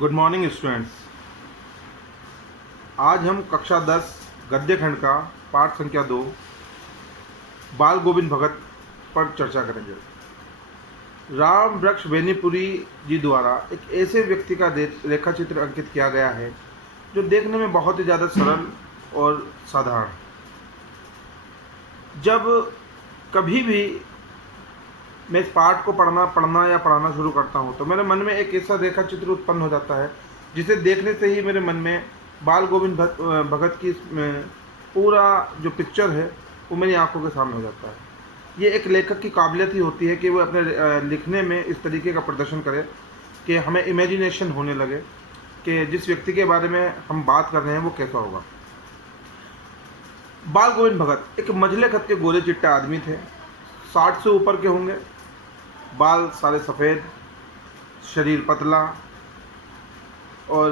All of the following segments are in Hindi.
Good morning students. आज हम कक्षा 10 गद्य खंड का पाठ संख्या 2 बाल गोविंद भगत पर चर्चा करेंगे। राम वृक्ष बेनीपुरी जी द्वारा एक ऐसे व्यक्ति का रेखा चित्र अंकित किया गया है जो देखने में बहुत ही ज़्यादा सरल और साधारण। जब कभी भी मैं इस पाठ को पढ़ना शुरू करता हूँ तो मेरे मन में एक ऐसा रेखा चित्र उत्पन्न हो जाता है जिसे देखने से ही मेरे मन में बाल गोविंद भगत की पूरा जो पिक्चर है वो मेरी आंखों के सामने हो जाता है। ये एक लेखक की काबिलियत ही होती है कि वो अपने लिखने में इस तरीके का प्रदर्शन करे कि हमें इमेजिनेशन होने लगे कि जिस व्यक्ति के बारे में हम बात कर रहे हैं वो कैसा होगा। बाल गोविंद भगत एक मझले खत के गोरे चिट्टे आदमी थे। 60 से ऊपर के होंगे, बाल सारे सफ़ेद, शरीर पतला और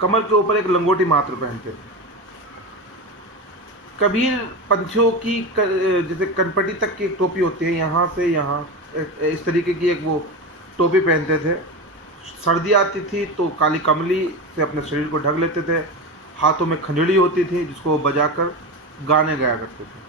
कमर के ऊपर एक लंगोटी मात्र पहनते थे। कबीर पंथियों की जैसे कनपटी तक की एक टोपी होती है, यहाँ से यहाँ इस तरीके की एक वो टोपी पहनते थे। सर्दी आती थी तो काली कमली से अपने शरीर को ढक लेते थे। हाथों में खंजड़ी होती थी जिसको वो बजाकर गाने गाया करते थे।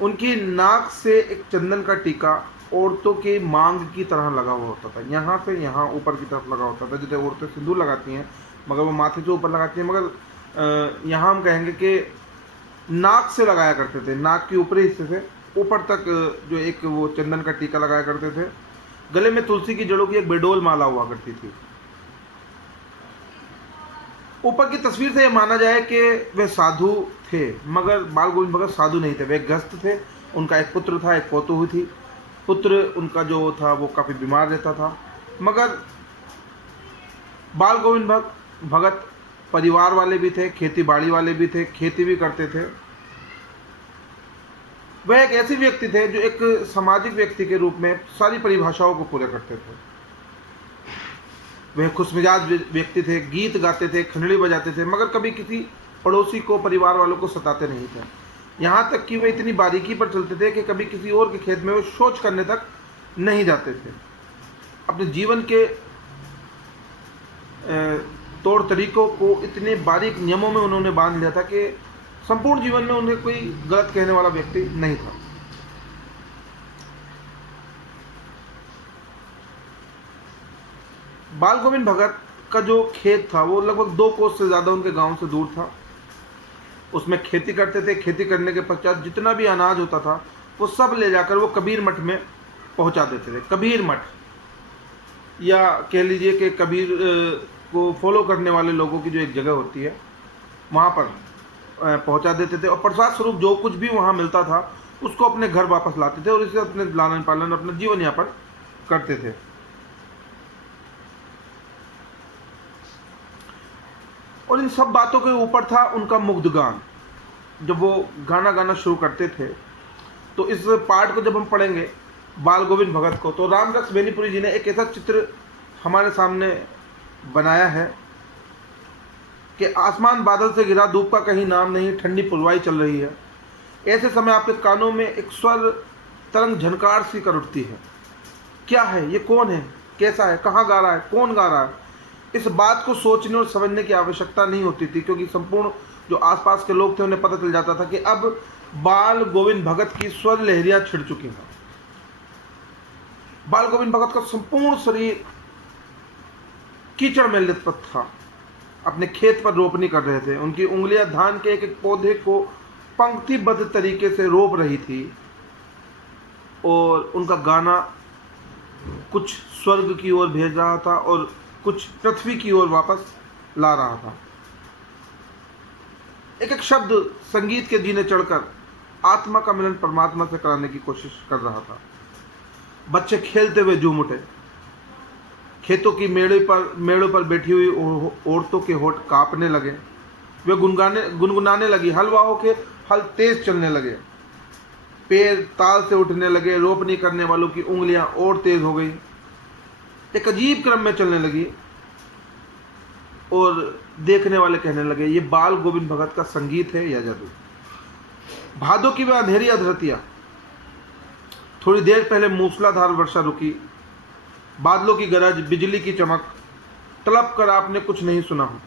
उनकी नाक से एक चंदन का टीका औरतों के मांग की तरह लगा हुआ होता था, यहाँ से यहाँ ऊपर की तरफ लगा होता था। जैसे औरतें सिंदूर लगाती हैं मगर वो माथे से ऊपर लगाती हैं, मगर यहाँ हम कहेंगे कि नाक से लगाया करते थे। नाक के ऊपरी हिस्से से ऊपर तक जो एक वो चंदन का टीका लगाया करते थे। गले में तुलसी की जड़ों की एक बेडोल माला हुआ करती थी। ऊपर की तस्वीर से यह माना जाए कि वे साधु थे, मगर बाल गोविंद भगत साधु नहीं थे, वे गृहस्थ थे। उनका एक पुत्र था, एक पौतोहू थी। पुत्र उनका जो था वो काफ़ी बीमार रहता था, मगर बाल गोविंद भगत परिवार वाले भी थे, खेती बाड़ी वाले भी थे, खेती भी करते थे। वह एक ऐसे व्यक्ति थे जो एक सामाजिक व्यक्ति के रूप में सारी परिभाषाओं को पूरे करते थे। वह खुशमिजाज व्यक्ति थे, गीत गाते थे, खंडड़ी बजाते थे, मगर कभी किसी पड़ोसी को, परिवार वालों को सताते नहीं थे। यहाँ तक कि वे इतनी बारीकी पर चलते थे कि कभी किसी और के खेत में वो शौच करने तक नहीं जाते थे। अपने जीवन के तौर तरीकों को इतने बारीक नियमों में उन्होंने बांध लिया था कि संपूर्ण जीवन में उन्हें कोई गलत कहने वाला व्यक्ति नहीं था। बाल गोविंद भगत का जो खेत था वो लगभग 2 कोस से ज़्यादा उनके गांव से दूर था। उसमें खेती करते थे। खेती करने के पश्चात जितना भी अनाज होता था वो सब ले जाकर वो कबीर मठ में पहुंचा देते थे। कबीर मठ, या कह लीजिए कि कबीर को फॉलो करने वाले लोगों की जो एक जगह होती है वहाँ पर पहुंचा देते थे, और प्रसाद स्वरूप जो कुछ भी वहाँ मिलता था उसको अपने घर वापस लाते थे और इसे अपने लालन पालन, अपना जीवन यापन करते थे। और इन सब बातों के ऊपर था उनका मुग्ध गान। जब वो गाना गाना शुरू करते थे तो इस पाठ को जब हम पढ़ेंगे बाल गोविंद भगत को, तो राम वृक्ष बेनीपुरी जी ने एक ऐसा चित्र हमारे सामने बनाया है कि आसमान बादल से घिरा, धूप का कहीं नाम नहीं, ठंडी पुरवाई चल रही है। ऐसे समय आपके कानों में एक स्वर तरंग झनकार सी कर उठती है। क्या है ये? कौन है? कैसा है? कहाँ गा रहा है? कौन गा रहा है? इस बात को सोचने और समझने की आवश्यकता नहीं होती थी, क्योंकि संपूर्ण जो आसपास के लोग थे उन्हें पता चल जाता था कि अब बाल गोविंद भगत की स्वर लहरियां छिड़ चुकी हैं। बाल गोविंद भगत का संपूर्ण शरीर कीचड़ में लिपट था। अपने खेत पर रोपनी कर रहे थे। उनकी उंगलियां धान के एक एक पौधे को पंक्तिबद्ध तरीके से रोप रही थी, और उनका गाना कुछ स्वर्ग की ओर भेज रहा था और कुछ पृथ्वी की ओर वापस ला रहा था। एक एक शब्द संगीत के जीने चढ़कर आत्मा का मिलन परमात्मा से कराने की कोशिश कर रहा था। बच्चे खेलते हुए झूम उठे। खेतों की मेड़ों पर बैठी हुई औरतों के होठ कांपने लगे। वे गुनगुनाने लगी। हलवाओं के हल तेज चलने लगे। पैर ताल से उठने लगे। रोपनी करने वालों की उंगलियां और तेज हो गई, एक अजीब क्रम में चलने लगी, और देखने वाले कहने लगे ये बाल गोविंद भगत का संगीत है या जादू। भादों की वह अंधेरी अधरतियाँ। थोड़ी देर पहले मूसलाधार वर्षा रुकी। बादलों की गरज, बिजली की चमक, तड़प कर आपने कुछ नहीं सुना हो,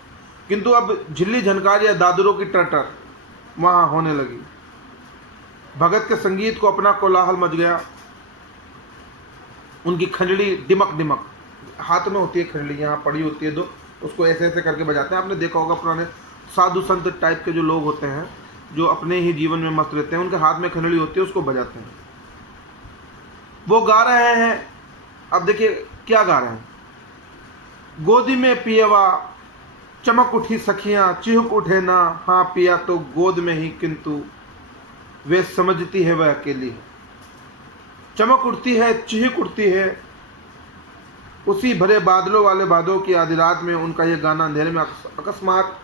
किंतु अब झिल्ली झनकार या दादरों की टटर वहां होने लगी। भगत के संगीत को अपना कोलाहल मच गया। उनकी खंजड़ी डिमक डिमक, हाथ में होती है खंजड़ी, यहाँ पड़ी होती है दो, उसको ऐसे ऐसे करके बजाते हैं। आपने देखा होगा पुराने साधु संत टाइप के जो लोग होते हैं, जो अपने ही जीवन में मस्त रहते हैं, उनके हाथ में खंजड़ी होती है, उसको बजाते हैं। वो गा रहे हैं। अब देखिए क्या गा रहे हैं। गोदी में पियवा चमक उठी सखियां, चिहुक उठे ना, हाँ पिया तो गोद में ही, किंतु वे समझती है वह अकेली है। चमक उठती है, चिहुक उठती है, उसी भरे बादलों वाले बादों की आधी रात में उनका यह गाना अंधेरे में अकस्मात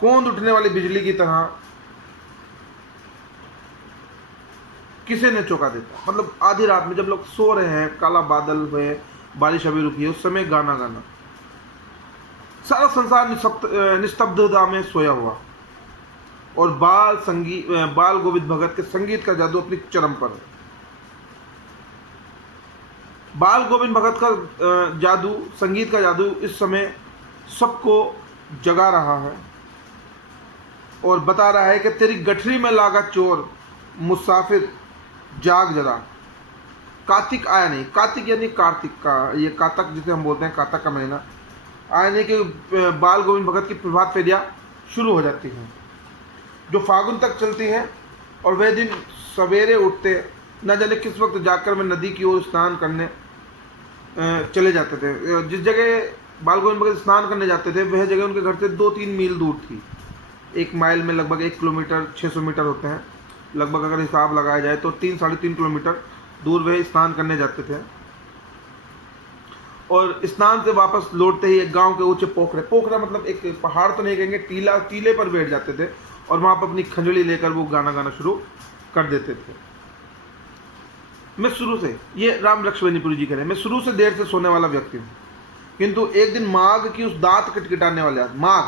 कौंध उठने वाली बिजली की तरह किसे ने चौंका देता। मतलब आधी रात में जब लोग सो रहे हैं, काला बादल हुए, बारिश अभी रुकी है, उस समय गाना गाना, सारा संसार निस्तब्धता में सोया हुआ, और बाल गोविंद भगत के संगीत का जादू अपनी चरम पर है। बाल गोविंद भगत का जादू, संगीत का जादू इस समय सबको जगा रहा है और बता रहा है कि तेरी गठरी में लागा चोर, मुसाफिर जाग जरा। कार्तिक आया नहीं, कार्तिक यानी कार्तिक का, ये कातक जिसे हम बोलते हैं, कातक का महीना आया नहीं कि बाल गोविंद भगत की प्रभात फेरियाँ शुरू हो जाती हैं, जो फागुन तक चलती है। और वह दिन सवेरे उठते, न जाने किस वक्त जाकर वे नदी की ओर स्नान करने चले जाते थे। जिस जगह बाल गोविंद भगत स्नान करने जाते थे, वह जगह उनके घर से 2-3 मील दूर थी। 1 माइल में लगभग 1 किलोमीटर 600 मीटर होते हैं लगभग, अगर हिसाब लगाया जाए तो 3-3.5 किलोमीटर दूर वह स्नान करने जाते थे। और स्नान से वापस लौटते ही एक गांव के ऊंचे पोखरा मतलब एक पहाड़ तो नहीं कहेंगे, टीले पर बैठ जाते थे और वहां पर अपनी खंजड़ी लेकर वो गाना गाना शुरू कर देते थे। मैं शुरू से, ये राम लक्ष्मणपुरी जी कह रहे हैं, मैं शुरू से देर से सोने वाला व्यक्ति हूँ, किंतु एक दिन माघ की उस दांत किटकिटाने वाले, माघ,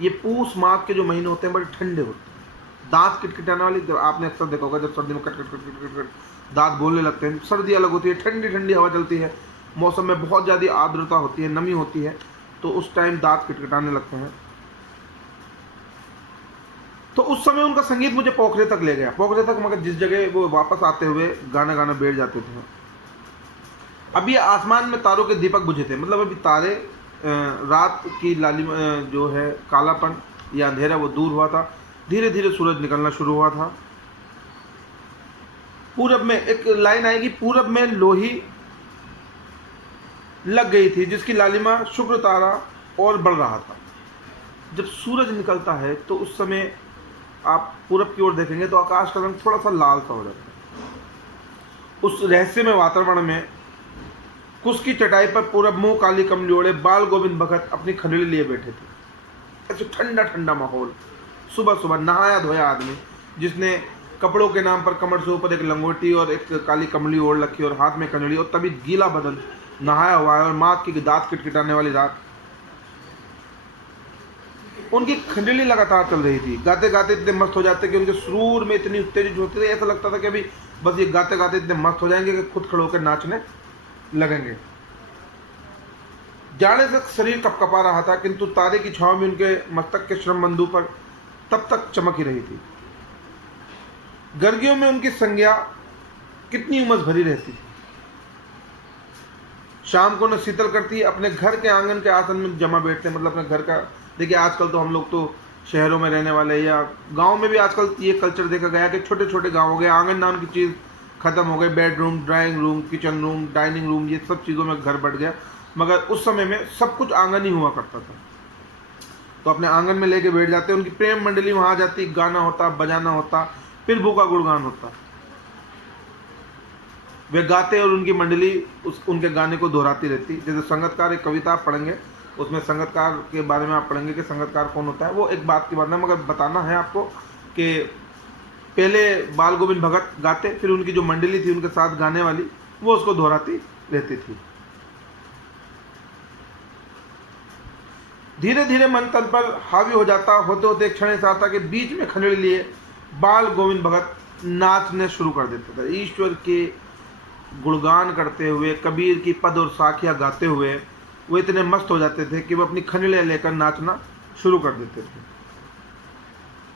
ये पूस माघ के जो महीने होते हैं बड़े ठंडे होते हैं, दांत किटकिटाने वाली, आपने अक्सर देखा होगा जब सर्दी में cut cut cut cut cut दांत बोलने लगते हैं। सर्दी अलग होती है, ठंडी ठंडी हवा चलती है, मौसम में बहुत ज़्यादा आर्द्रता होती है, नमी होती है, तो उस टाइम दांत किटकिटाने लगते हैं। तो उस समय उनका संगीत मुझे पोखरे तक ले गया, पोखरे तक, मगर जिस जगह वो वापस आते हुए गाना गाना बैठ जाते थे। अभी आसमान में तारों के दीपक बुझे थे, मतलब अभी तारे, रात की लालिमा जो है, कालापन या अंधेरा वो दूर हुआ था, धीरे धीरे सूरज निकलना शुरू हुआ था। पूरब में एक लाइन आएगी, पूरब में लोही लग गई थी जिसकी लालिमा शुक्र तारा और बढ़ रहा था। जब सूरज निकलता है तो उस समय आप पूरब की ओर देखेंगे तो आकाश का रंग थोड़ा सा लाल सा हो जाता है। उस रहस्यमय वातावरण में कुश की चटाई पर पूरब मुंह काली कमली ओढ़े बाल गोविंद भगत अपनी खंजड़ी लिए बैठे थे। ऐसे ठंडा ठंडा माहौल, सुबह सुबह नहाया धोया आदमी, जिसने कपड़ों के नाम पर कमर से ऊपर एक लंगोटी और एक काली कमली ओढ़ रखी और हाथ में खंजड़ी, और तभी गीला बदन नहाया हुआ है, और माघ की दांत किटकिटाने वाली रात। उनकी खंजड़ी लगातार चल रही थी, गाते गाते इतने मस्त हो जाते कि उनके सुरूर में इतनी उत्तेजित होते थे, ऐसा लगता था कि अभी बस ये गाते गाते इतने मस्त हो जाएंगे कि खुद खड़े होकर नाचने लगेंगे। जाने से शरीर कपकपा रहा था, किंतु तारे की छांव में उनके मस्तक के श्रम बंधु पर तब तक चमक ही रही थी। गर्गियों में उनकी संज्ञा कितनी उमस भरी रहती थी। शाम को न शीतल करती, अपने घर के आंगन के आसन में जमा बैठते, मतलब अपने घर का, देखिए आजकल तो हम लोग तो शहरों में रहने वाले, या गांव में भी आजकल ये कल्चर देखा गया कि छोटे छोटे गाँव हो गए, आंगन नाम की चीज़ खत्म हो गई, bedroom, drawing room, kitchen room, dining room, ये सब चीज़ों में घर बढ़ गया। मगर उस समय में सब कुछ आंगन ही हुआ करता था, तो अपने आंगन में लेके बैठ जाते, उनकी प्रेम मंडली वहाँ जाती, गाना होता, बजाना होता, फिर भूखा गुणगान होता। वे गाते और उनकी मंडली उनके गाने को दोहराती रहती। जैसे संगतकार, एक कविता आप पढ़ेंगे, उसमें संगतकार के बारे में आप पढ़ेंगे कि संगतकार कौन होता है, वो एक बात की बात है, मगर बताना है आपको कि पहले बाल गोविंद भगत गाते, फिर उनकी जो मंडली थी उनके साथ गाने वाली, वो उसको दोहराती रहती थी। धीरे धीरे मन तन पर हावी हो जाता, होते होते एक क्षण ऐसा आता कि बीच में खंजड़ी लिए बाल गोविंद भगत नाचने शुरू कर देते थे। ईश्वर के गुणगान करते हुए, कबीर की पद और साखियाँ गाते हुए वो इतने मस्त हो जाते थे कि वो अपनी खंजड़ें लेकर नाचना शुरू कर देते थे।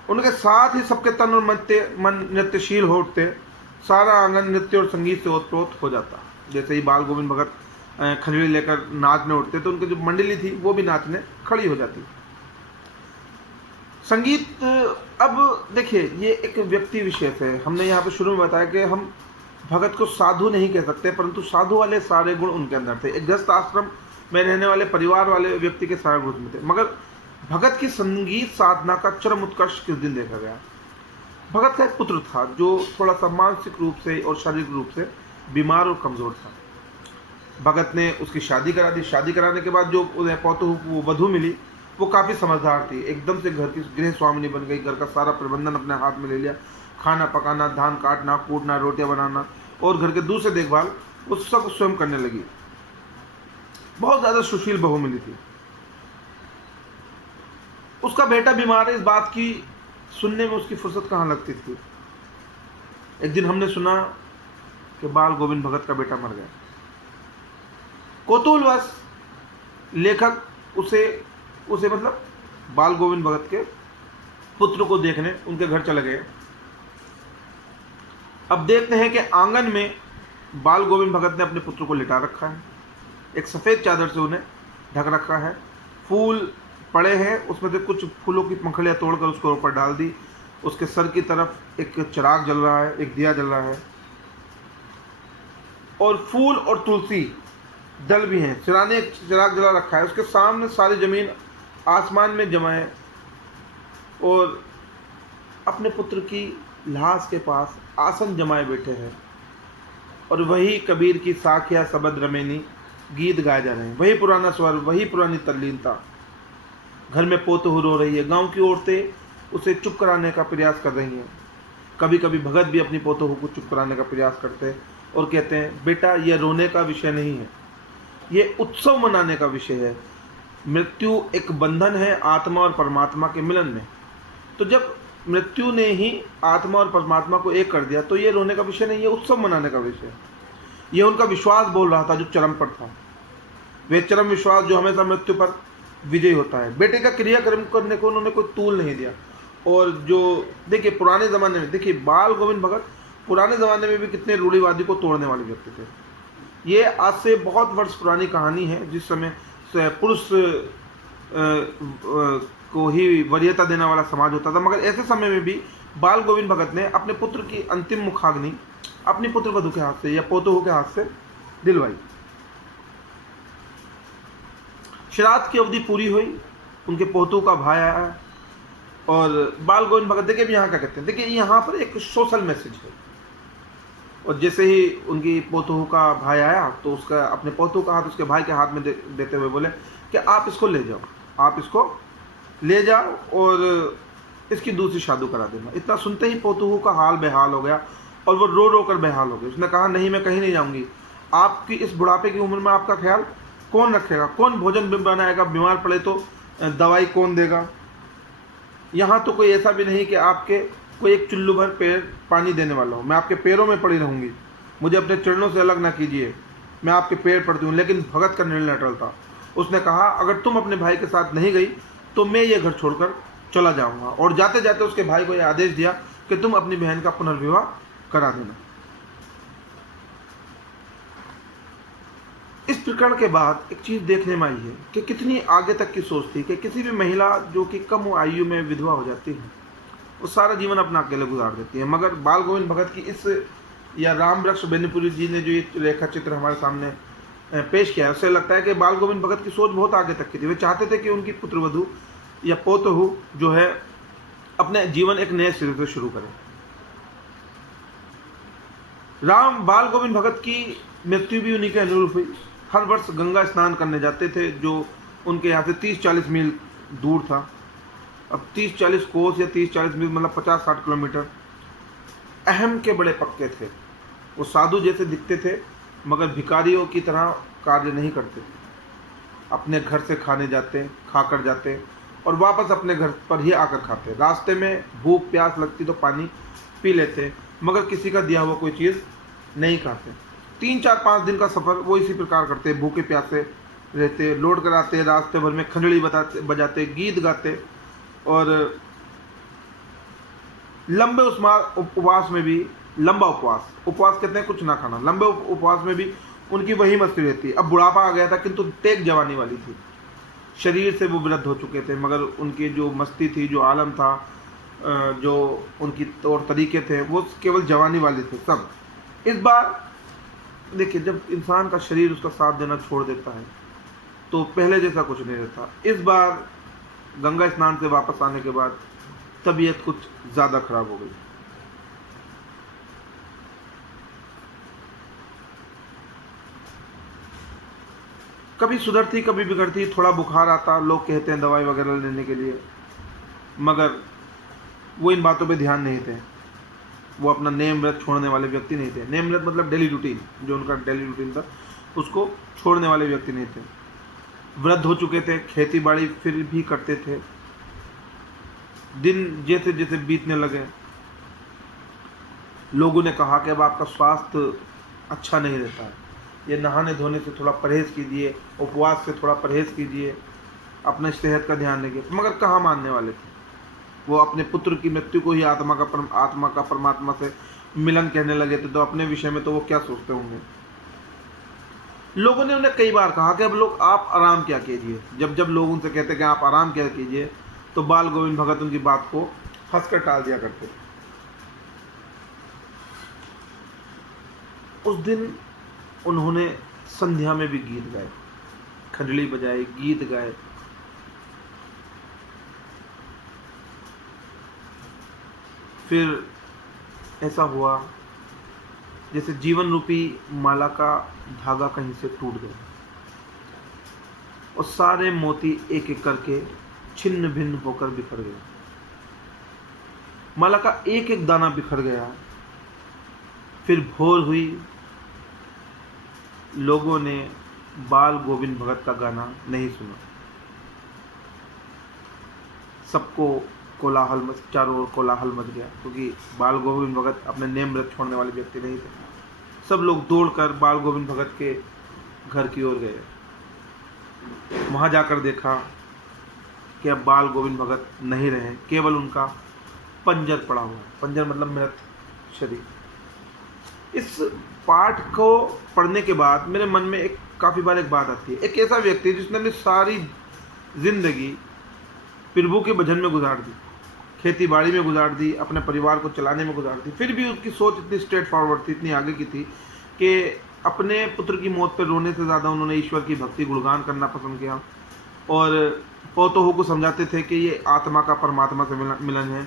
उनके साथ ही सबके तन और मन नृत्यशील हो उठते, सारा आंगन नृत्य और संगीत से ओतप्रोत हो जाता। जैसे ही बाल गोविंद भगत खंजड़ी लेकर नाचने उठते तो उनकी जो मंडली थी वो भी नाचने खड़ी हो जाती। संगीत, अब देखिए ये एक व्यक्ति विशेष है। हमने यहाँ पे शुरू में बताया कि हम भगत को साधु नहीं कह सकते, परंतु साधु वाले सारे गुण उनके अंदर थे। एक गृहस्थ आश्रम में रहने वाले परिवार वाले व्यक्ति के सारे गुण में थे। मगर भगत की संगीत साधना का चरम उत्कर्ष किस दिन देखा गया? भगत का एक पुत्र था जो थोड़ा सा मानसिक रूप से और शारीरिक रूप से बीमार और कमजोर था। भगत ने उसकी शादी करा दी। शादी कराने के बाद जो उन्हें पौतों वो वधू मिली वो काफ़ी समझदार थी। एकदम से घर की गृह स्वामिनी बन गई। घर का सारा प्रबंधन अपने हाथ में ले लिया। खाना पकाना, धान काटना, कूटना, रोटियां बनाना और घर के दूसरे देखभाल वो सब स्वयं करने लगी। बहुत ज़्यादा सुशील बहू मिली थी। उसका बेटा बीमार है, इस बात की सुनने में उसकी फुर्सत कहाँ लगती थी। एक दिन हमने सुना कि बाल गोविंद भगत का बेटा मर गया। कौतूहलवश लेखक उसे मतलब बाल गोविंद भगत के पुत्र को देखने उनके घर चले गए। अब देखते हैं कि आंगन में बाल गोविंद भगत ने अपने पुत्र को लिटा रखा है। एक सफ़ेद चादर से उन्हें ढक रखा है। फूल पड़े हैं, उसमें से कुछ फूलों की पंखुड़ियाँ तोड़कर उसके ऊपर डाल दी। उसके सर की तरफ एक चिराग जल रहा है, एक दिया जल रहा है और फूल और तुलसी दल भी हैं। सिराने एक चिराग जला रखा है। उसके सामने सारी जमीन आसमान में जमाए और अपने पुत्र की लाश के पास आसन जमाए बैठे हैं और वही कबीर की साखिया सबद रमेनी गीत गाए जा रहे हैं। वही पुराना स्वर, वही पुरानी तल्लीनता। घर में पोतों रो रही है। गांव की औरतें उसे चुप कराने का प्रयास कर रही हैं। कभी कभी भगत भी अपनी पोतों को चुप कराने का प्रयास करते हैं और कहते हैं, बेटा यह रोने का विषय नहीं है, ये उत्सव मनाने का विषय है। मृत्यु एक बंधन है आत्मा और परमात्मा के मिलन में। तो जब मृत्यु ने ही आत्मा और परमात्मा को एक कर दिया तो ये रोने का विषय नहीं, ये उत्सव मनाने का विषय है। ये उनका विश्वास बोल रहा था जो चरम पर था। वे चरम विश्वास जो हमेशा मृत्यु पर विजय होता है। बेटे का क्रियाक्रम करने को उन्होंने कोई तूल नहीं दिया। और जो देखिए पुराने ज़माने में, देखिए बाल गोविंद भगत पुराने ज़माने में भी कितने रूढ़िवादी को तोड़ने वाले व्यक्ति थे। ये आज से बहुत वर्ष पुरानी कहानी है जिस समय पुरुष को ही वरीयता देने वाला समाज होता था। मगर ऐसे समय में भी बाल गोविंद भगत ने अपने पुत्र की अंतिम मुखाग्नि अपनी पुत्र वधू के हाथ से या पोतों के हाथ से दिलवाई। श्राद्ध की अवधि पूरी हुई, उनके पोतों का भाई आया और बाल गोविंद भगत, देखिए यहाँ क्या कहते हैं, देखिए यहाँ पर एक सोशल मैसेज है। और जैसे ही उनकी पोतों का भाई आया तो उसका अपने पोतों का हाथ उसके भाई के हाथ में देते हुए बोले कि आप इसको ले जाओ, आप इसको ले जाओ और इसकी दूसरी शादी करा देना। इतना सुनते ही पोतों का हाल बेहाल हो गया और वो रो रो कर बेहाल हो गई। उसने कहा, नहीं मैं कहीं नहीं जाऊंगी। आपकी इस बुढ़ापे की उम्र में आपका ख्याल कौन रखेगा? कौन भोजन बनाएगा? बीमार पड़े तो दवाई कौन देगा? यहाँ तो कोई ऐसा भी नहीं कि आपके कोई एक चुल्लू भर पैर पानी देने वाला हो। मैं आपके पैरों में पड़ी रहूँगी, मुझे अपने चरणों से अलग ना कीजिए, मैं आपके पैर पड़ती हूँ। लेकिन भगत का निर्णय अटल था। उसने कहा, अगर तुम अपने भाई के साथ नहीं गई तो मैं ये घर छोड़कर चला जाऊँगा। और जाते जाते उसके भाई को यह आदेश दिया कि तुम अपनी बहन का पुनर्विवाह करा देना। इस प्रकरण के बाद एक चीज़ देखने में आई है कि कितनी आगे तक की सोच थी कि किसी भी महिला जो कि कम आयु में विधवा हो जाती है वो सारा जीवन अपना अकेले गुजार देती है। मगर बाल गोविंद भगत की इस या राम वृक्ष बेनीपुरी जी ने जो ये रेखा चित्र हमारे सामने पेश किया है, उससे लगता है कि बाल गोविंद भगत की सोच बहुत आगे तक की थी। वे चाहते थे कि उनकी पुत्रवधू या पोतोहू जो है अपने जीवन एक नए सिरे से शुरू करें। बाल गोविंद भगत की मृत्यु भी उन्हीं के अनुरूप हुई। हर वर्ष गंगा स्नान करने जाते थे जो उनके यहाँ से 30-40 मील दूर था। अब 30-40 कोस या 30-40 मील मतलब 50-60 किलोमीटर। अहम के बड़े पक्के थे। वो साधु जैसे दिखते थे मगर भिखारियों की तरह कार्य नहीं करते थे। अपने घर से खाने जाते, खाकर जाते और वापस अपने घर पर ही आकर खाते। रास्ते में भूख प्यास लगती तो पानी पी लेते मगर किसी का दिया हुआ कोई चीज़ नहीं खाते। 3-4-5 दिन का सफ़र वो इसी प्रकार करते, भूखे प्यासे रहते, लौट कर आते, रास्ते भर में खंजड़ी बजाते, गीत गाते, और लंबे उपवास में भी, लंबा उपवास कहते हैं कुछ ना खाना, लंबे उपवास में भी उनकी वही मस्ती रहती है। अब बुढ़ापा आ गया था किंतु तेज जवानी वाली थी, शरीर से वो वृद्ध हो चुके थे, मगर उनकी जो मस्ती थी, जो आलम था, जो उनकी तौर तरीके थे, वो केवल जवानी वाले थे सब। इस बार देखिए, जब इंसान का शरीर उसका साथ देना छोड़ देता है तो पहले जैसा कुछ नहीं रहता। इस बार गंगा स्नान से वापस आने के बाद तबीयत कुछ ज़्यादा खराब हो गई। कभी सुधरती, कभी बिगड़ती, थोड़ा बुखार आता, लोग कहते हैं दवाई वगैरह लेने के लिए, मगर वो इन बातों पे ध्यान नहीं थे। वो अपना नेम व्रत छोड़ने वाले व्यक्ति नहीं थे। नेम व्रत मतलब डेली रूटीन, जो उनका डेली रूटीन था उसको छोड़ने वाले व्यक्ति नहीं थे। वृद्ध हो चुके थे, खेती बाड़ी फिर भी करते थे। दिन जैसे जैसे बीतने लगे, लोगों ने कहा कि अब आपका स्वास्थ्य अच्छा नहीं रहता है, ये नहाने धोने से थोड़ा परहेज़ कीजिए, उपवास से थोड़ा परहेज़ कीजिए, अपने सेहत का ध्यान रखिए। मगर कहाँ मानने वाले थे। वो अपने पुत्र की मृत्यु को ही आत्मा का परमात्मा से मिलन कहने लगे थे, तो अपने विषय में तो वो क्या सोचते होंगे। लोगों ने उन्हें कई बार कहा कि अब लोग आप आराम क्या कीजिए। जब लोग उनसे कहते कि आप आराम क्या कीजिए, तो बाल गोविंद भगत उनकी बात को हंसकर टाल दिया करते। उस दिन उन्होंने संध्या में भी गीत गाए, खंजड़ी बजाए, गीत गाए। फिर ऐसा हुआ जैसे जीवन रूपी माला का धागा कहीं से टूट गया और सारे मोती एक एक करके छिन्न भिन्न होकर बिखर गए। माला का एक एक दाना बिखर गया। फिर भोर हुई, लोगों ने बाल गोविंद भगत का गाना नहीं सुना। सबको कोलाहल चारों ओर कोलाहल मच गया, क्योंकि बाल गोविंद भगत अपने नेम व्रत छोड़ने वाले व्यक्ति नहीं थे। सब लोग दौड़कर बाल गोविंद भगत के घर की ओर गए। वहां जाकर देखा कि अब बाल गोविंद भगत नहीं रहे, केवल उनका पंजर पड़ा हुआ। पंजर मतलब मृत शरीर। इस पाठ को पढ़ने के बाद मेरे मन में काफ़ी बार एक बात आती है। एक ऐसा व्यक्ति जिसने अपनी सारी जिंदगी प्रभु के भजन में गुजार दी, खेती बाड़ी में गुजार दी, अपने परिवार को चलाने में गुजार दी, फिर भी उसकी सोच इतनी स्ट्रेट फॉरवर्ड थी, इतनी आगे की थी कि अपने पुत्र की मौत पर रोने से ज़्यादा उन्होंने ईश्वर की भक्ति गुणगान करना पसंद किया। और पोतों को समझाते थे कि ये आत्मा का परमात्मा से मिलन है,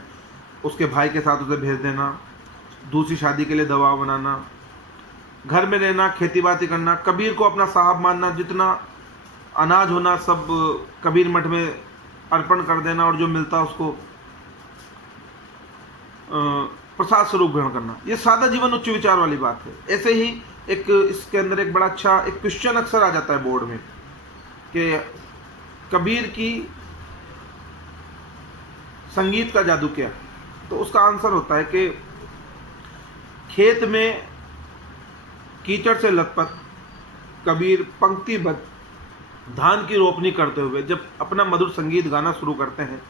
उसके भाई के साथ उसे भेज देना, दूसरी शादी के लिए दबाव बनाना, घर में रहना, खेती बाड़ी करना, कबीर को अपना साहब मानना, जितना अनाज होना सब कबीर मठ में अर्पण कर देना और जो मिलता उसको प्रसाद स्वरूप ग्रहण करना। ये सादा जीवन उच्च विचार वाली बात है। ऐसे ही एक इसके अंदर एक बड़ा अच्छा एक क्वेश्चन अक्सर आ जाता है बोर्ड में कि कबीर की संगीत का जादू क्या। तो उसका आंसर होता है कि खेत में कीचड़ से लथपथ कबीर पंक्तिबद्ध धान की रोपनी करते हुए जब अपना मधुर संगीत गाना शुरू करते हैं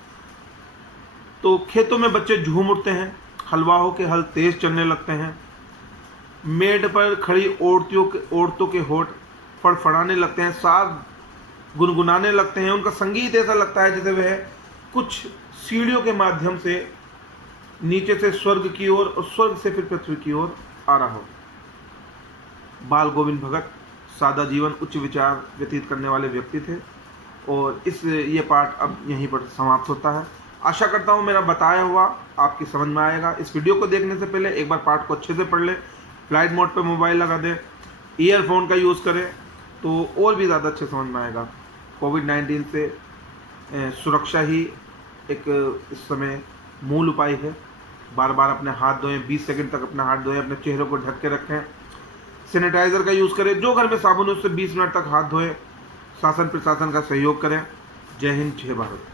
तो खेतों में बच्चे झूम उठते हैं, हलवाहों के हल तेज चलने लगते हैं, मेड़ पर खड़ी औरतों के होठ फड़फड़ाने लगते हैं, साग गुनगुनाने लगते हैं। उनका संगीत ऐसा लगता है जैसे वह कुछ सीढ़ियों के माध्यम से नीचे से स्वर्ग की ओर और स्वर्ग से फिर पृथ्वी की ओर आ रहा हो। बाल गोविंद भगत सादा जीवन उच्च विचार व्यतीत करने वाले व्यक्ति थे और ये पाठ अब यहीं पर समाप्त होता है। आशा करता हूँ मेरा बताया हुआ आपकी समझ में आएगा। इस वीडियो को देखने से पहले एक बार पाठ को अच्छे से पढ़ लें, फ्लाइट मोड पे मोबाइल लगा दें, ईयरफोन का यूज़ करें तो और भी ज़्यादा अच्छे समझ में आएगा। कोविड-19 से सुरक्षा ही एक इस समय मूल उपाय है। बार बार अपने हाथ धोएं, 20 सेकंड तक अपने हाथ धोएं, अपने चेहरे को ढक के रखें, सैनिटाइज़र का यूज़ करें, जो घर में साबुन है उससे 20 मिनट तक हाथ धोएं, शासन प्रशासन का सहयोग करें। जय हिंद, जय भारत।